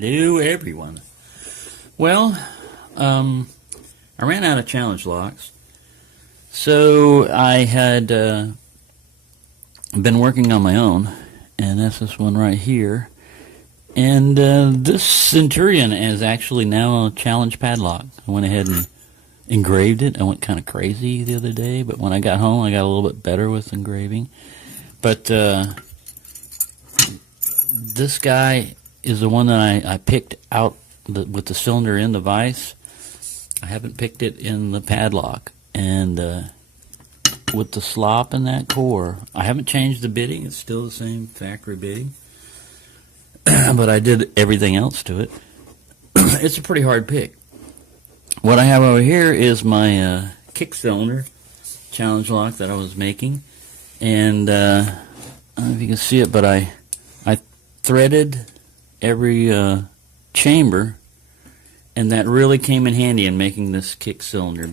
Hello, everyone. Well, I ran out of challenge locks, so I had been working on my own, and that's this one right here. And this Centurion is actually now a challenge padlock. I went ahead and engraved it. I went kind of crazy the other day, but when I got home, I got a little bit better with engraving. But this guy is the one that I picked out with the cylinder in the vise. I haven't picked it in the padlock. And with the slop in that core, I haven't changed the bitting. It's still the same factory bitting. But I did everything else to it. It's a pretty hard pick. What I have over here is my kick cylinder challenge lock that I was making. And I don't know if you can see it, but I threaded every chamber, and that really came in handy in making this kick cylinder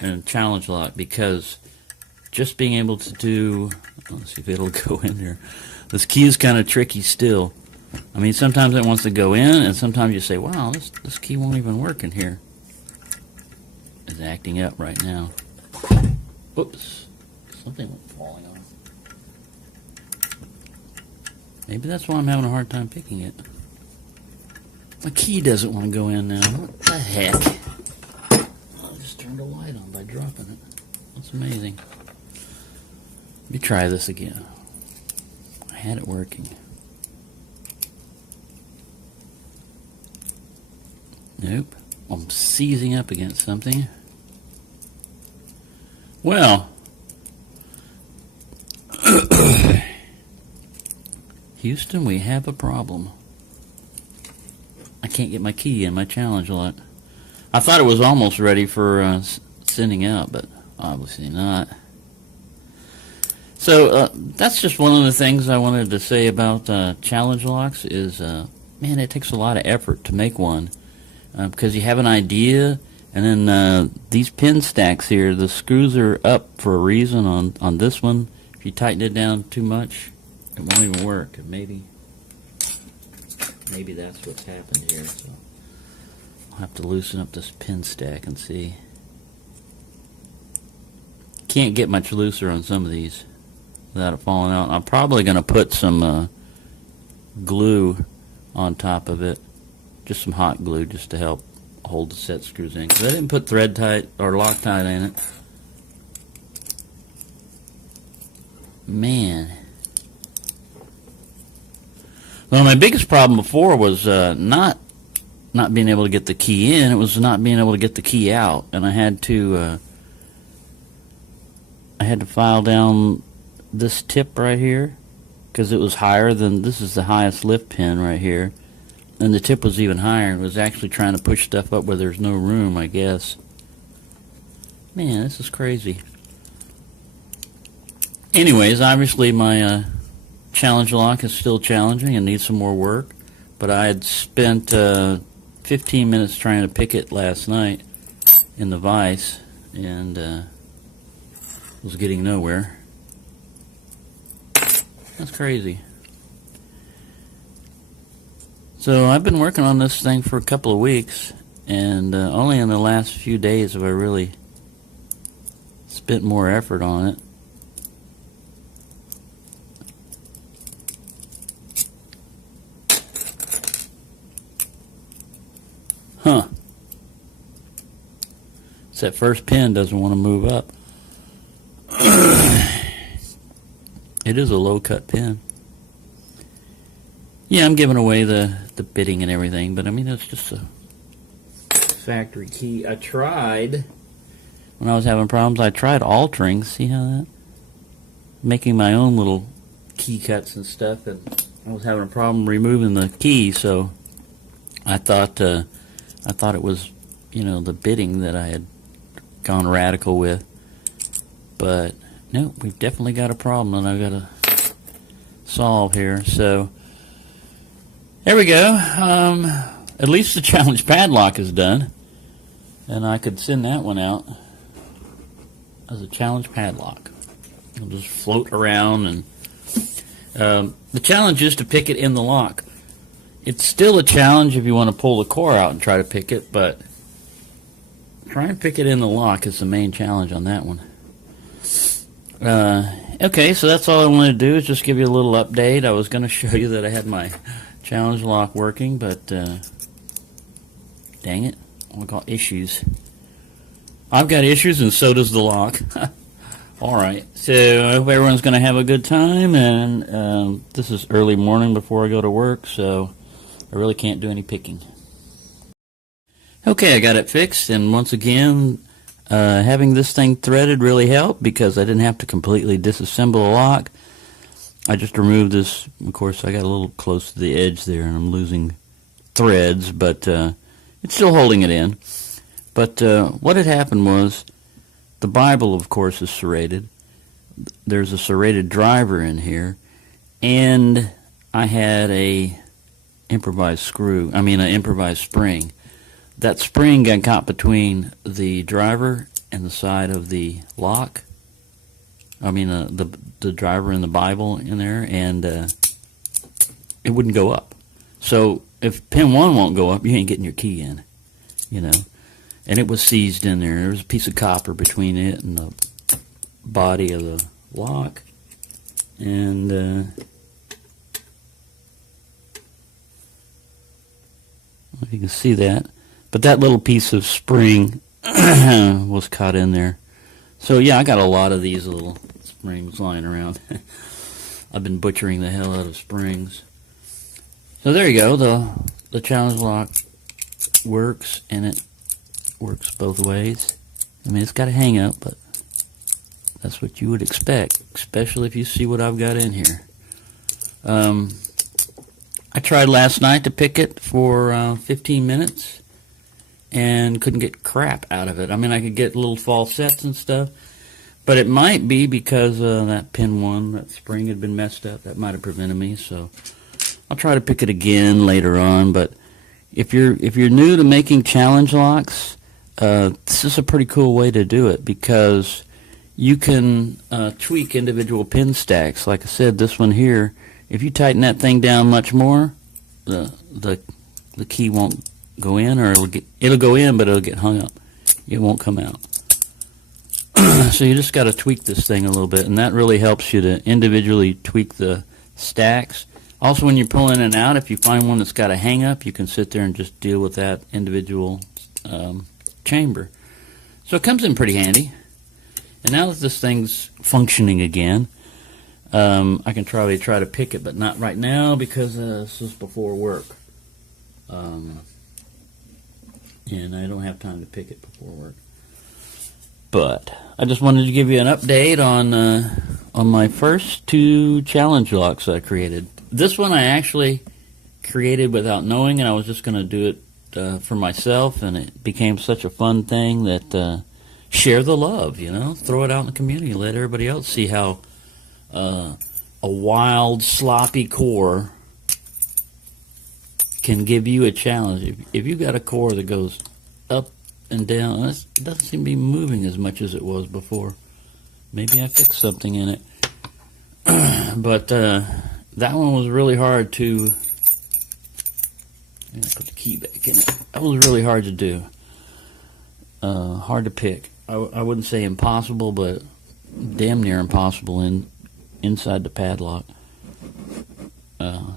and challenge lock, because just being able to do, let's see if it'll go in there. This key is kind of tricky still. I mean, sometimes it wants to go in, and sometimes you say, wow, this key won't even work in here. It's acting up right now. Whoops, something went falling off. Maybe that's why I'm having a hard time picking it. My key doesn't want to go in now. What the heck? I just turned a light on by dropping it. That's amazing. Let me try this again. I had it working. Nope. I'm seizing up against something. Well. Houston, we have a problem. I can't get my key in my challenge lock. I thought it was almost ready for sending out, but obviously not. So that's just one of the things I wanted to say about challenge locks is, man, it takes a lot of effort to make one, because you have an idea, and then these pin stacks here, the screws are up for a reason on this one. If you tighten it down too much, it won't even work. Maybe that's what's happened here. So I'll have to loosen up this pin stack and see. Can't get much looser on some of these without it falling out. I'm probably going to put some glue on top of it, just some hot glue, just to help hold the set screws in, because I didn't put thread tight or Loctite in it. Man. Well, my biggest problem before was not being able to get the key in. It was not being able to get the key out, and I had to file down this tip right here, because it was higher than, this is the highest lift pin right here, and the tip was even higher. It was actually trying to push stuff up where there's no room, I guess. Man, this is crazy. Anyways, obviously my challenge lock is still challenging and needs some more work, but I had spent 15 minutes trying to pick it last night in the vise, and was getting nowhere. That's crazy. So I've been working on this thing for a couple of weeks, and only in the last few days have I really spent more effort on it. Huh. It's that first pin doesn't want to move up. It is a low cut pin. Yeah, I'm giving away the bitting and everything, but I mean, it's just a factory key. I tried, when I was having problems, I tried altering, see how that? Making my own little key cuts and stuff, and I was having a problem removing the key, so I thought it was, you know, the bitting that I had gone radical with. But no, we've definitely got a problem that I've got to solve here. So there we go. At least the challenge padlock is done, and I could send that one out as a challenge padlock. It'll just float around, and the challenge is to pick it in the lock. It's still a challenge if you want to pull the core out and try to pick it, but try and pick it in the lock is the main challenge on that one. Okay, so that's all I wanted to do is just give you a little update. I was going to show you that I had my challenge lock working, but dang it, I got issues. I've got issues, and so does the lock. All right, so I hope everyone's going to have a good time, and this is early morning before I go to work, so I really can't do any picking. Okay, I got it fixed, and once again, having this thing threaded really helped because I didn't have to completely disassemble the lock. I just removed this. Of course, I got a little close to the edge there, and I'm losing threads, but it's still holding it in. But what had happened was the Bible, of course, is serrated. There's a serrated driver in here, and I had an improvised spring. That spring got caught between the driver and the side of the lock. The driver and the Bible in there, and it wouldn't go up. So if pin 1 won't go up, you ain't getting your key in, you know. And it was seized in there. There was a piece of copper between it and the body of the lock. And if you can see that. But that little piece of spring was caught in there. So yeah, I got a lot of these little springs lying around. I've been butchering the hell out of springs. So there you go. The challenge lock works, and it works both ways. I mean, it's got a hang up, but that's what you would expect, especially if you see what I've got in here. I tried last night to pick it for 15 minutes and couldn't get crap out of it. I mean, I could get little false sets and stuff, but it might be because that pin 1, that spring had been messed up. That might have prevented me, so I'll try to pick it again later on. But if you're new to making challenge locks, this is a pretty cool way to do it because you can tweak individual pin stacks. Like I said, this one here, if you tighten that thing down much more, the key won't go in, or it'll go in, but it'll get hung up. It won't come out. So you just got to tweak this thing a little bit, and that really helps you to individually tweak the stacks. Also, when you're pulling in and out, if you find one that's got a hang up, you can sit there and just deal with that individual chamber. So it comes in pretty handy. And now that this thing's functioning again, I can probably try to pick it, but not right now because this is before work. And I don't have time to pick it before work. But I just wanted to give you an update on my first 2 challenge locks I created. This one I actually created without knowing, and I was just going to do it for myself, and it became such a fun thing that share the love, you know, throw it out in the community, let everybody else see how a wild, sloppy core can give you a challenge. If you've got a core that goes up and down, it doesn't seem to be moving as much as it was before. Maybe I fixed something in it. But that one was really hard to... I'm going to put the key back in it. That was really hard to do. Hard to pick. I wouldn't say impossible, but damn near impossible inside the padlock.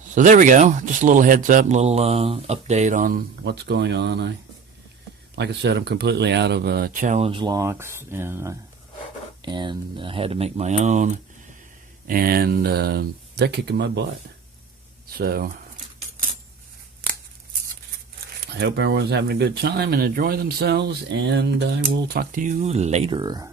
So there we go. Just a little heads up, a little update on what's going on. Like I said, I'm completely out of challenge locks, and I had to make my own, and they're kicking my butt. So I hope everyone's having a good time and enjoy themselves, and I will talk to you later.